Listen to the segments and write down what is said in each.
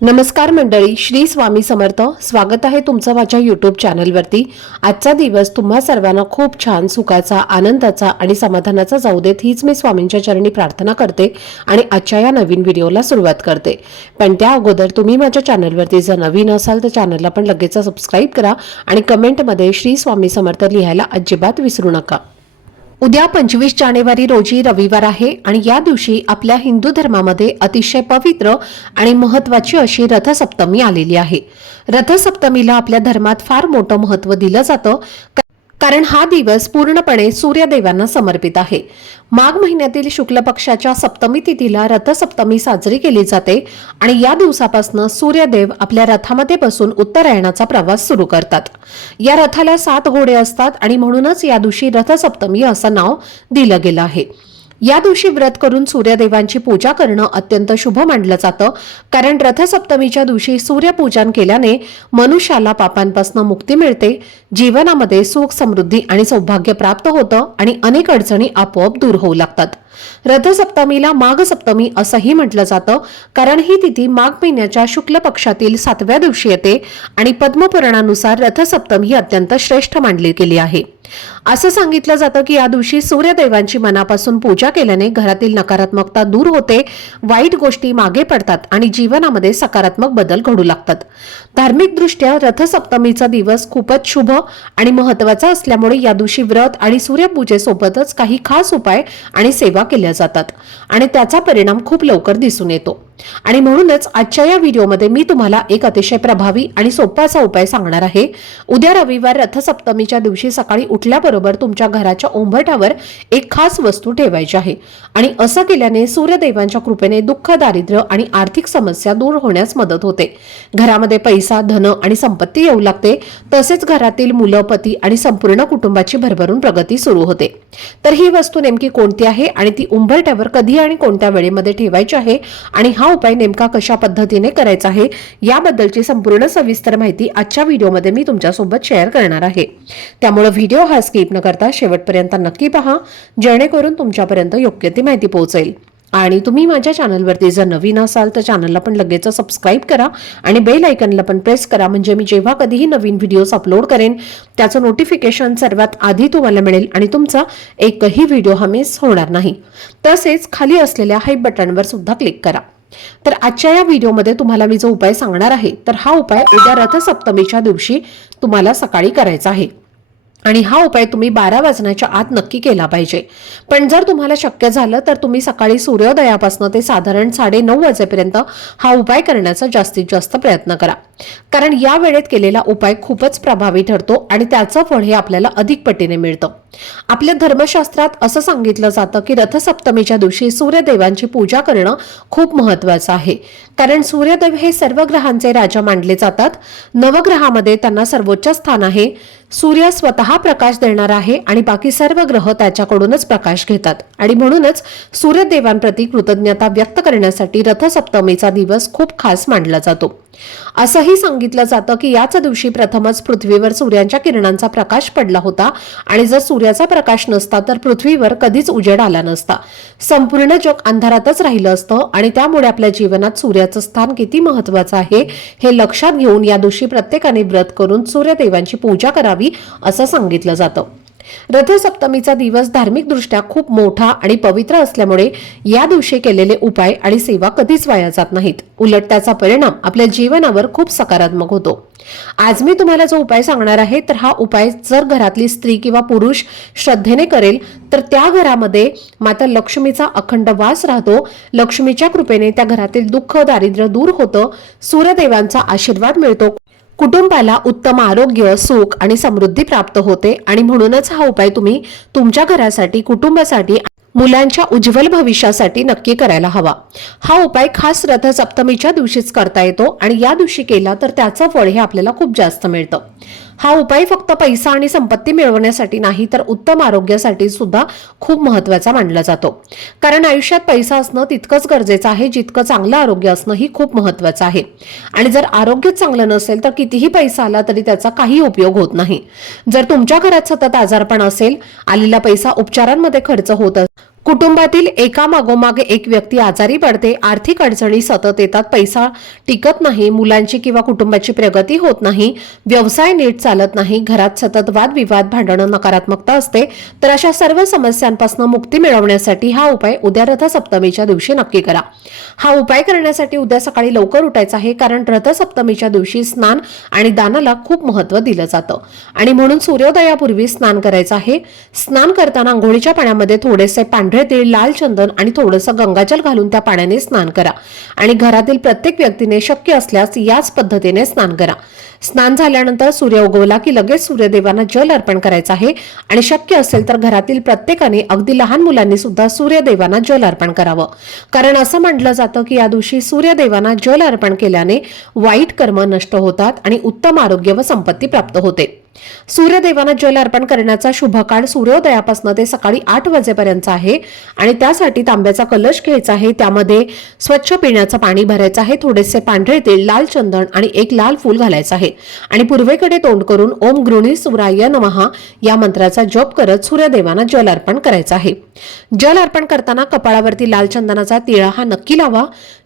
नमस्कार मंडळी, श्री स्वामी समर्थ. स्वागत आहे तुमचं माझ्या यूट्यूब चॅनलवरती. आजचा दिवस तुम्हा सर्वांना खूप छान, सुखाचा, आनंदाचा आणि समाधानाचा जाऊ देत, हीच मी स्वामींच्या चरणी प्रार्थना करते आणि आजच्या या नवीन व्हिडिओला सुरुवात करते. पण त्या अगोदर तुम्ही माझ्या चॅनलवरती जर नवीन असाल तर चॅनलला पण लगेच सबस्क्राईब करा आणि कमेंटमध्ये श्री स्वामी समर्थ लिहायला अजिबात विसरू नका. उद्या 25 जानेवारी रोजी रविवार आहे आणि या दिवशी आपल्या हिंदू धर्मामध्ये अतिशय पवित्र आणि महत्त्वाची अशी रथसप्तमी आलेली आहे. रथसप्तमीला आपल्या धर्मात फार मोठं महत्त्व दिलं जातं, कारण हा दिवस पूर्णपणे सूर्यदेवांना समर्पित आहे. माघ महिन्यातील शुक्ल पक्षाच्या सप्तमी तिथीला रथसप्तमी साजरी केली जाते आणि या दिवसापासून सूर्यदेव आपल्या रथामध्ये बसून उत्तरायणाचा प्रवास सुरू करतात. या रथाला 7 घोडे असतात आणि म्हणूनच या दिवशी रथसप्तमी असं नाव दिलं गेलं आहे. या दिवशी व्रत करून सूर्यदेवांची पूजा करणं अत्यंत शुभ मानलं जातं, कारण रथसप्तमीच्या दिवशी सूर्यपूजन केल्याने मनुष्याला पापांपासून मुक्ती मिळते, जीवनामध्ये सुख, समृद्धी आणि सौभाग्य प्राप्त होतं आणि अनेक अडचणी आपोआप दूर होऊ लागतात. रथसप्तमीला माघ सप्तमी असंही म्हटलं जातं, कारण ही तिथी माघ महिन्याच्या शुक्ल पक्षातील 7व्या दिवशी येते आणि पद्मपुराणानुसार रथसप्तमी ही अत्यंत श्रेष्ठ मानली गेली आहे. असं सांगितलं जातं की या दिवशी सूर्यदेवांची मनापासून पूजा केल्याने घरातील नकारात्मकता दूर होते, वाईट गोष्टी मागे पडतात आणि जीवनामध्ये सकारात्मक बदल घडू लागतात. धार्मिकदृष्ट्या रथसप्तमीचा दिवस खूपच शुभ आणि महत्त्वाचा असल्यामुळे या दिवशी व्रत आणि सूर्यपूजेसोबतच काही खास उपाय आणि सेवा केल्या जातात आणि त्याचा परिणाम खूप लवकर दिसून येतो. आणि म्हणूनच आजच्या या व्हिडिओमध्ये मी तुम्हाला एक अतिशय प्रभावी आणि सोपा असा उपाय सांगणार आहे. उद्या रविवार रथसप्तमीच्या दिवशी सकाळी उठल्याबरोबर तुमच्या घराच्या उंबरठ्यावर एक खास वस्तू ठेवायची आहे आणि असं केल्याने सूर्यदेवांच्या कृपेने दुःख, दारिद्र्य आणि आर्थिक समस्या दूर होण्यास मदत होते. घरामध्ये पैसा, धन आणि संपत्ती येऊ लागते. तसेच घरातील मुलं, पती आणि संपूर्ण कुटुंबाची भरभरून प्रगती सुरू होते. तर ही वस्तू नेमकी कोणती आहे आणि ती उंबरठ्यावर कधी आणि कोणत्या वेळेमध्ये ठेवायची आहे आणि हा उपाय नेमका कशा पद्धतीने करायचा आहे याबद्दलची संपूर्ण सविस्तर माहिती आजच्या व्हिडिओमध्ये मी तुमच्यासोबत शेअर करणार आहे. त्यामुळे व्हिडिओ हा स्किप न करता शेवटपर्यंत नक्की पहा, जेणेकरून तुमच्यापर्यंत योग्य ती माहिती पोहोचेल. आणि तुम्ही माझ्या चॅनलवरती जर नवीन असाल तर चॅनलला पण लगेच सबस्क्राईब करा आणि बेल आयकॉनला पण प्रेस करा, म्हणजे मी जेव्हा कधीही नवीन व्हिडिओज अपलोड करेन त्याचं नोटिफिकेशन सर्वात आधी तुम्हाला मिळेल आणि तुमचा एकही व्हिडिओ हा मिस होणार नाही. तसेच खाली असलेल्या हाय बटनवर सुद्धा क्लिक करा. तर आजच्या या व्हिडिओमध्ये तुम्हाला मी जो उपाय सांगणार आहे तर हा उपाय उद्या रथसप्तमीच्या दिवशी तुम्हाला सकाळी करायचा आहे आणि हा उपाय तुम्ही 12 वाजण्याच्या आत नक्की केला पाहिजे. पण जर तुम्हाला शक्य झालं तर तुम्ही सकाळी सूर्योदयापासून ते साधारण 9:30 वाजेपर्यंत हा उपाय करण्याचा जास्तीत जास्त प्रयत्न करा, कारण या वेळेत केलेला उपाय खूपच प्रभावी ठरतो आणि त्याचं फळ हे आपल्याला अधिक पटीने मिळतं. आपल्या धर्मशास्त्रात असं सांगितलं जातं की रथसप्तमीच्या दिवशी सूर्यदेवांची पूजा करणं खूप महत्त्वाचं आहे, कारण सूर्यदेव हे सर्व ग्रहांचे राजा मानले जातात. नवग्रहामध्ये त्यांना सर्वोच्च स्थान आहे. सूर्य स्वतः प्रकाश देणार आहे आणि बाकी सर्व ग्रह त्याच्याकडूनच प्रकाश घेतात आणि म्हणूनच सूर्यदेवांप्रती कृतज्ञता व्यक्त करण्यासाठी रथसप्तमीचा दिवस खूप खास मानला जातो. असंही सांगितलं जातं की याच दिवशी प्रथमच पृथ्वीवर सूर्याच्या किरणांचा प्रकाश पडला होता आणि जर सूर्याचा प्रकाश नसता तर पृथ्वीवर कधीच उजेड आला नसता, संपूर्ण जग अंधारातच राहिलं असतं. आणि त्यामुळे आपल्या जीवनात सूर्याचं स्थान किती महत्त्वाचं आहे हे लक्षात घेऊन या दिवशी प्रत्येकाने व्रत करून सूर्यदेवांची पूजा करावी असं सांगितलं जातं. रथसप्तमीचा दिवस धार्मिक दृष्ट्या खूप मोठा आणि पवित्र असल्यामुळे या दिवशी केलेले उपाय आणि सेवा कधीच वाया जात नाहीत. उलट त्याचा परिणाम आपल्या जीवनावर खूप सकारात्मक होतो. आज मी तुम्हाला जो उपाय सांगणार आहे तर हा उपाय जर घरातली स्त्री किंवा पुरुष श्रद्धेने करेल तर त्या घरामध्ये माता लक्ष्मीचा अखंड वास राहतो. लक्ष्मीच्या कृपेने त्या घरातील दुःख, दारिद्र्य दूर होतं. सूर्यदेवांचा आशीर्वाद मिळतो. कुटुंबाला उत्तम आरोग्य, सुख आणि समृद्धी प्राप्त होते आणि म्हणूनच हा उपाय तुम्ही तुमच्या घरासाठी, कुटुंबासाठी, मुलांच्या उज्ज्वल भविष्यासाठी नक्की करायला हवा. हा उपाय खास रथसप्तमीच्या दिवशीच करता येतो आणि या दिवशी केला तर त्याचं फळ हे आपल्याला खूप जास्त मिळतं. हा उपाय फक्त पैसा आणि संपत्ती मिळवण्यासाठी नाही तर उत्तम आरोग्यासाठी सुद्धा खूप महत्त्वाचा मानला जातो, कारण आयुष्यात पैसा असणं तितकंच गरजेचं आहे जितकं चांगलं आरोग्य असणं ही खूप महत्त्वाचं आहे. आणि जर आरोग्य चांगलं नसेल तर कितीही पैसा आला तरी त्याचा काही उपयोग होत नाही. जर तुमच्या घरात सतत आजारपण असेल, आलेला पैसा उपचारांमध्ये खर्च होत कुटुंबातील एका मागोमाग एक व्यक्ती आजारी पडते, आर्थिक अडचणी सतत येतात, पैसा टिकत नाही, मुलांची किंवा कुटुंबाची प्रगती होत नाही, व्यवसाय नीट चालत नाही, घरात सतत वादविवाद, भांडणं, नकारात्मकता असते. तर अशा सर्व समस्यांपासून मुक्ती मिळवण्यासाठी हा उपाय उद्या रथसप्तमीच्या दिवशी नक्की करा. हा उपाय करण्यासाठी उद्या सकाळी लवकर उठायचं आहे, कारण रथसप्तमीच्या दिवशी स्नान आणि दानाला खूप महत्त्व दिलं जातं आणि म्हणून सूर्योदयापूर्वी स्नान करायचं आहे. स्नान करताना अंघोळीच्या पाण्यामध्ये थोडेसे पांढरे तीळ, लाल चंदन आणि थोडंसं गंगाजल घालून त्या पाण्याने स्नान करा आणि घरातील प्रत्येक व्यक्तीने शक्य असल्यास याच पद्धतीने स्नान करा. स्नान झाल्यानंतर सूर्य उगवला की लगेच सूर्यदेवांना जल अर्पण करायचं आहे आणि शक्य असेल तर घरातील प्रत्येकाने, अगदी लहान मुलांनी सुद्धा सूर्यदेवांना जल अर्पण करावं. कारण असं म्हटलं जातं की या दिवशी सूर्यदेवांना जल अर्पण केल्याने वाईट कर्म नष्ट होतात आणि उत्तम आरोग्य व संपत्ती प्राप्त होते. सूर्यदेवांना जल अर्पण करण्याचा शुभ काळ सूर्योदयापासून ते सकाळी 8 वाजेपर्यंत आहे आणि त्यासाठी तांब्याचा कलश घ्यायचा आहे. त्यामध्ये स्वच्छ पिण्याचं पाणी भरायचं आहे, थोडेसे पांढरे तेल, लाल चंदन आणि एक लाल फूल घालायचं आहे आणि पूर्वेकडे तोंड करून ओम गृणी सूर्याय नमः या मंत्राचा जप करत सूर्यदेवांना जल अर्पण करायचं आहे. जल अर्पण करताना कपाळावरती लाल चंदनाचा तिळा हा नक्की लावा.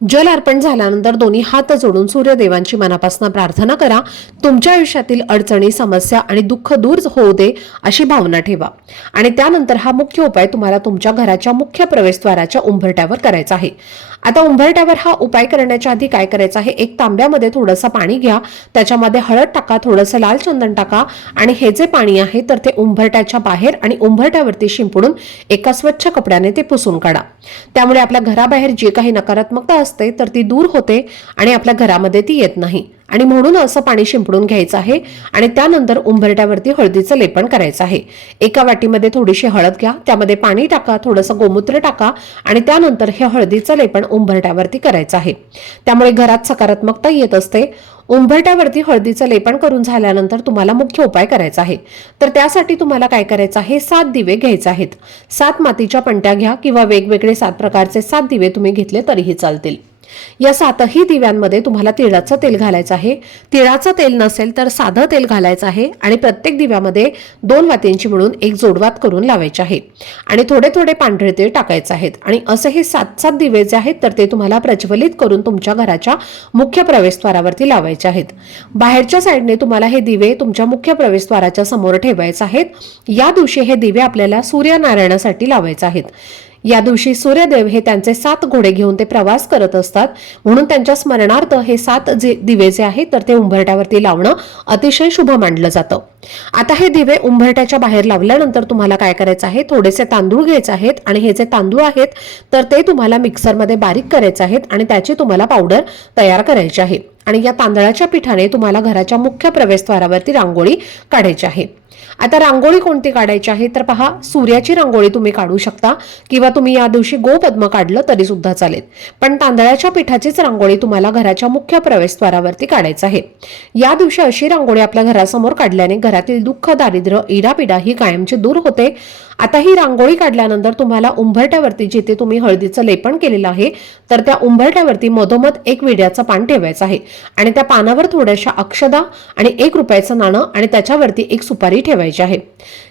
जल अर्पण झाल्यानंतर दोन्ही हात जोडून सूर्यदेवांची मनापासून प्रार्थना करा. तुमच्या आयुष्यातील अडचणी, समस्या आणि दुःख दूर होऊ दे अशी भावना ठेवा आणि त्यानंतर हा मुख्य उपाय तुम्हाला तुमच्या घराच्या मुख्य प्रवेशद्वाराच्या उंबरठ्यावर करायचा आहे. आता उंबरठ्यावर हा उपाय करण्याच्या आधी काय करायचं आहे, एक तांब्यामध्ये थोडंसं पाणी घ्या, त्याच्यामध्ये हळद टाका, थोडंसं लाल चंदन टाका आणि हे जे पाणी आहे तर ते उंबरठ्याच्या बाहेर आणि उंबरठ्यावरती शिंपडून एका स्वच्छ कपड्याने ते पुसून काढा. त्यामुळे आपल्या घराबाहेर जी काही नकारात्मकता असते तर ती दूर होते आणि आपल्या घरामध्ये ती येत नाही आणि म्हणून असं पाणी शिंपडून घ्यायचं आहे आणि त्यानंतर उंबरठ्यावरती हळदीचं लेपन करायचं आहे. एका वाटीमध्ये थोडीशी हळद घ्या, त्यामध्ये पाणी टाका, थोडंसं गोमूत्र टाका आणि त्यानंतर हे हळदीचं लेपन उंबरठ्यावरती करायचं आहे. त्यामुळे घरात सकारात्मकता येत असते. उंबरठ्यावरती हळदीचं लेपन करून झाल्यानंतर तुम्हाला मुख्य उपाय करायचा आहे. तर त्यासाठी तुम्हाला काय करायचं आहे, 7 दिवे घ्यायचे आहेत. 7 मातीच्या पणत्या घ्या किंवा वेगवेगळे 7 प्रकारचे 7 दिवे तुम्ही घेतले तरीही चालतील. या 7ही दिव्यांमध्ये तुम्हाला तिळाचं तेल घालायचं आहे. तिळाचं तेल नसेल तर साधं तेल घालायचं आहे आणि प्रत्येक दिव्यामध्ये 2 वातींची मिळून एक जोडवात करून लावायचे आहे आणि थोडे थोडे पांढरे तेल टाकायचे आहेत आणि असे हे 7 दिवे जे आहेत तर ते तुम्हाला प्रज्वलित करून तुमच्या घराच्या मुख्य प्रवेशद्वारावरती लावायचे आहेत. बाहेरच्या साईडने तुम्हाला हे दिवे तुमच्या मुख्य प्रवेशद्वाराच्या समोर ठेवायचे आहेत. या दिवशी हे दिवे आपल्याला सूर्यनारायणासाठी लावायचे आहेत. या दिवशी सूर्यदेव हे त्यांचे 7 घोडे घेऊन ते प्रवास करत असतात, म्हणून त्यांच्या स्मरणार्थ हे 7 दिवे जे आहेत तर ते उंबरठ्यावरती लावणं अतिशय शुभ मानलं जातं. आता हे दिवे उंबरठ्याच्या बाहेर लावल्यानंतर तुम्हाला काय करायचं आहे, थोडेसे तांदूळ घ्यायचे आहेत आणि हे जे तांदूळ आहेत तर ते तुम्हाला मिक्सरमध्ये बारीक करायचे आहेत आणि त्याची तुम्हाला पावडर तयार करायची आहे आणि या तांदळाच्या पिठाने तुम्हाला घराच्या मुख्य प्रवेशद्वारावरती रांगोळी काढायची आहे. आता रांगोळी कोणती काढायची आहे तर पहा, सूर्याची रांगोळी तुम्ही काढू शकता किंवा तुम्ही या दिवशी गोपद्म काढलं तरी सुद्धा चालेल, पण तांदळाच्या पिठाचीच रांगोळी तुम्हाला घराच्या मुख्य प्रवेशद्वारावरती काढायचं आहे. या दिवशी अशी रांगोळी आपल्या घरासमोर काढल्याने घरातील दुःख, दारिद्र्य, इडापिडा ही कायमची दूर होते. आता ही रांगोळी काढल्यानंतर तुम्हाला उंबरठ्यावरती जिथे तुम्ही हळदीचं लेपन केलेलं आहे तर त्या उंबरठ्यावरती मधोमध एक विड्याचं पान ठेवायचं आहे आणि त्या पानावर थोड्याशा अक्षदा आणि 1 रुपयाचं नाणं आणि त्याच्यावरती एक सुपारी ठेवायची आहे.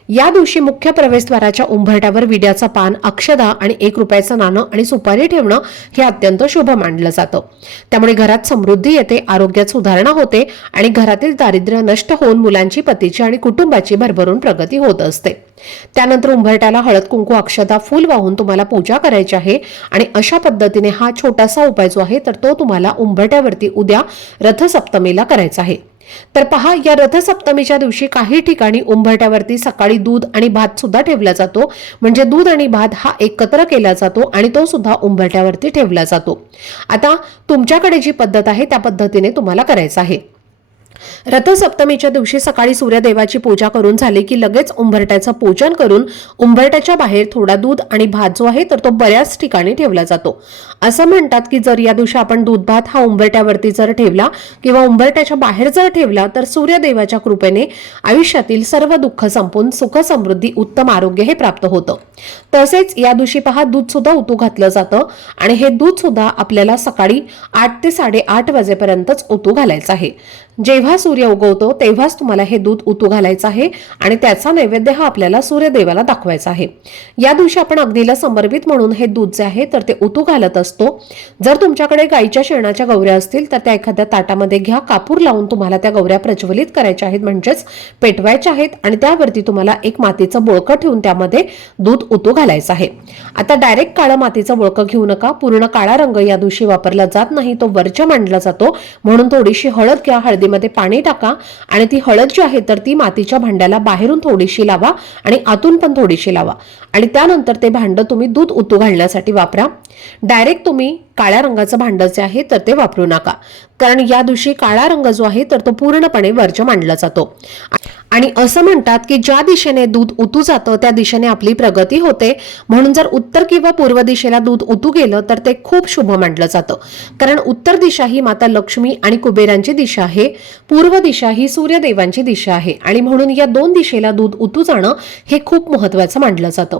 या दिवशी मुख्य प्रवेशद्वाराच्या उंबरठ्यावर विड्याचं पान, अक्षदा आणि 1 रुपयाचं नाणं आणि सुपारी ठेवणं हे अत्यंत शुभ मानलं जातं. त्यामुळे घरात समृद्धी येते, आरोग्यात सुधारणा होते आणि घरातील दारिद्र्य नष्ट होऊन मुलांची, पतीची आणि कुटुंबाची भरभरून प्रगती होत असते. त्यानंतर उंबरठ्याला हळद, कुंकू, अक्षदा, फूल वाहून तुम्हाला पूजा करायची आहे आणि अशा पद्धतीने हा छोटासा उपाय जो आहे तर तो तुम्हाला उंबरठ्यावरती उद्या रथसप्तमीला करायचा आहे. तर पहा, या रथसप्तमीच्या दिवशी काही ठिकाणी उंबरठ्यावरती सकाळी दूध आणि भात सुद्धा ठेवला जातो, म्हणजे दूध आणि भात हा एकत्र केला जातो आणि तो सुद्धा उंबरठ्यावरती ठेवला जातो. आता तुमच्याकडे जी पद्धत आहे त्या पद्धतीने तुम्हाला करायचं आहे. रथसप्तमीच्या दिवशी सकाळी सूर्यदेवाची पूजा करून झाली की लगेच उंबरठ्याचं पूजन करून उंबरठ्याच्या बाहेर थोडा दूध आणि भात जो आहे तर तो बऱ्याच ठिकाणी ठेवला जातो. असं म्हणतात की जर या दिवशी आपण दूध भात हा उंबरठ्यावरती जर ठेवला किंवा उंबरठ्याच्या बाहेर जर ठेवला तर सूर्यदेवाच्या कृपेने आयुष्यातील सर्व दुःख संपून सुख, समृद्धी, उत्तम आरोग्य हे प्राप्त होतं. तसेच या दिवशी पहा, दूध सुद्धा उतू घातलं जातं आणि हे दूध सुद्धा आपल्याला सकाळी 8 ते 8:30 वाजेपर्यंतच उतू घालायचं आहे. जेव्हा सूर्य उगवतो तेव्हाच तुम्हाला हे दूध उतू घालायचं आहे आणि त्याचा नैवेद्य हा आपल्याला सूर्यदेवाला दाखवायचा आहे। या दिवशी आपण अग्नीला समर्पित म्हणून हे दूध जे आहे तर ते उतू घालत असतो। जर तुमच्याकडे गाईच्या शेणाच्या गौऱ्या असतील तर त्या एखाद्या ताटामध्ये घ्या, कापूर लावून तुम्हाला त्या गौऱ्या प्रज्वलित करायच्या आहेत, म्हणजेच पेटवायच्या आहेत आणि त्यावरती तुम्हाला एक मातीचं बोळकं ठेवून त्यामध्ये दूध उतू घालायचं आहे। आता डायरेक्ट काळं मातीचं बोळकं घेऊ नका, पूर्ण काळा रंग या दिवशी वापरला जात नाही, तो वर्ज्य मानला जातो। म्हणून थोडीशी हळद घ्या, हळदीमध्ये पाणी टाका आणि ती हळद जी आहे तर ती मातीच्या भांड्याला बाहेरून थोडीशी लावा आणि आतून पण थोडीशी लावा आणि त्यानंतर ते भांडं तुम्ही दूध उतू घालण्यासाठी वापरा। डायरेक्ट तुम्ही काळ्या रंगाचं भांडं जे आहे तर ते वापरू नका, कारण या दिवशी काळा रंग जो आहे तर तो पूर्णपणे वर्ज्य मानला जातो। आणि असं म्हणतात की ज्या दिशेने दूध उतू जातं त्या दिशेने आपली प्रगती होते, म्हणून जर उत्तर किंवा पूर्व दिशेला दूध उतू गेलं तर ते खूप शुभ मानलं जातं। कारण उत्तर दिशा ही माता लक्ष्मी आणि कुबेरांची दिशा आहे, पूर्व दिशा ही सूर्यदेवांची दिशा आहे आणि म्हणून या दोन दिशेला दूध उतू जाणं हे खूप महत्त्वाचं मानलं जातं।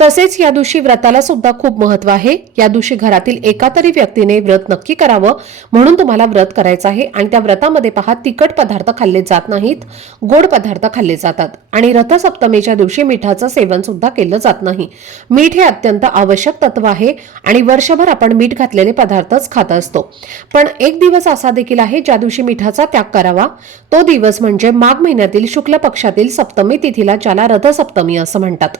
तसेच या दिवशी व्रताला सुद्धा खूप महत्त्व आहे। या दिवशी घरातील एका तरी व्यक्तीने व्रत नक्की करावं, म्हणून तुम्हाला व्रत करायचं आहे आणि त्या व्रतामध्ये पहा तिखट पदार्थ खाल्ले जात नाहीत, गोड पदार्थ खाल्ले जातात आणि रथसप्तमीच्या दिवशी मिठाचं सेवन सुद्धा केलं जात नाही। मीठ हे अत्यंत आवश्यक तत्व आहे आणि वर्षभर आपण मीठ घातलेले पदार्थच खात असतो, पण एक दिवस असा देखील आहे ज्या दिवशी मिठाचा त्याग करावा। तो दिवस म्हणजे माघ महिन्यातील शुक्ल पक्षातील सप्तमी तिथीला, ज्याला रथसप्तमी असं म्हणतात।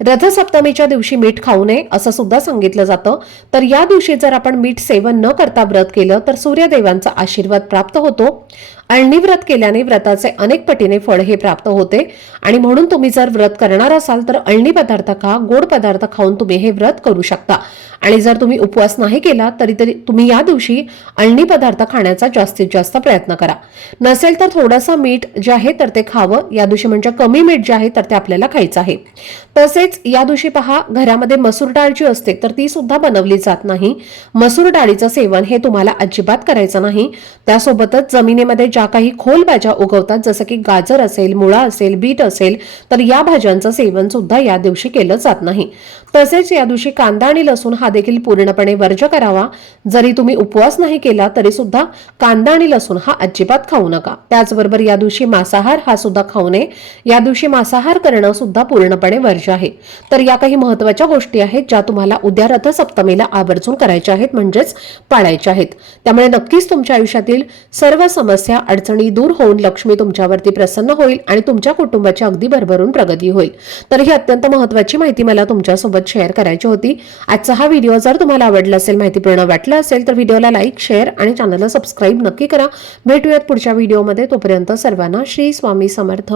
रथसप्तमीच्या दिवशी मीठ खाऊ नये असं सुद्धा सांगितलं जातं। तर या दिवशी जर आपण मीठ सेवन न करता व्रत केलं तर सूर्यदेवांचा आशीर्वाद प्राप्त होतो। अळणी व्रत केल्याने व्रताचे अनेक पटीने फळ हे प्राप्त होते आणि म्हणून तुम्ही जर व्रत करणार असाल तर अळणी पदार्थ खा, गोड पदार्थ खाऊन तुम्ही हे व्रत करू शकता। आणि जर तुम्ही उपवास नाही केला तरी तुम्ही या दिवशी अळणी पदार्थ खाण्याचा जास्तीत जास्त प्रयत्न करा। नसेल तर थोडंसं मीठ जे आहे तर ते खावं या दिवशी, म्हणजे कमी मीठ जे आहे तर ते आपल्याला खायचं आहे। तसेच या दिवशी पहा घरामध्ये मसूर डाळ जी असते तर ती सुद्धा बनवली जात नाही। मसूर डाळीचं सेवन हे तुम्हाला अजिबात करायचं नाही। त्यासोबतच जमिनीमध्ये ज्या काही खोल भाज्या उगवतात जसं की गाजर असेल, मुळा असेल, बीट असेल तर या भाज्यांचं सेवन सुद्धा या दिवशी केलं जात नाही। तसेच या दिवशी कांदा आणि लसूण हा देखील पूर्णपणे वर्ज्य करावा। जरी तुम्ही उपवास नाही केला तरी सुद्धा कांदा आणि लसूण हा अजिबात खाऊ नका। त्याचबरोबर या दिवशी मांसाहार हा सुद्धा खाऊ नये। या दिवशी मांसाहार करणं सुद्धा पूर्णपणे वर्ज्य आहे। तर या काही महत्त्वाच्या गोष्टी आहेत ज्या तुम्हाला उद्या रथसप्तमीला आवर्जून करायच्या आहेत, म्हणजेच पाळायच्या आहेत। त्यामुळे नक्कीच तुमच्या आयुष्यातील सर्व समस्या अडचणी दूर होऊन लक्ष्मी तुमच्यावरती प्रसन्न होईल आणि तुमच्या कुटुंबाची अगदी भरभरून प्रगती होईल। तर ही अत्यंत महत्त्वाची माहिती मला तुमच्यासोबत शेअर करायची होती। आजचा हा व्हिडिओ जर तुम्हाला आवडला असेल, माहितीपूर्ण वाटला असेल तर व्हिडिओला लाईक, शेअर आणि चॅनलला सबस्क्राईब नक्की करा। भेटूयात पुढच्या व्हिडिओमध्ये, तोपर्यंत सर्वांना श्री स्वामी समर्थ।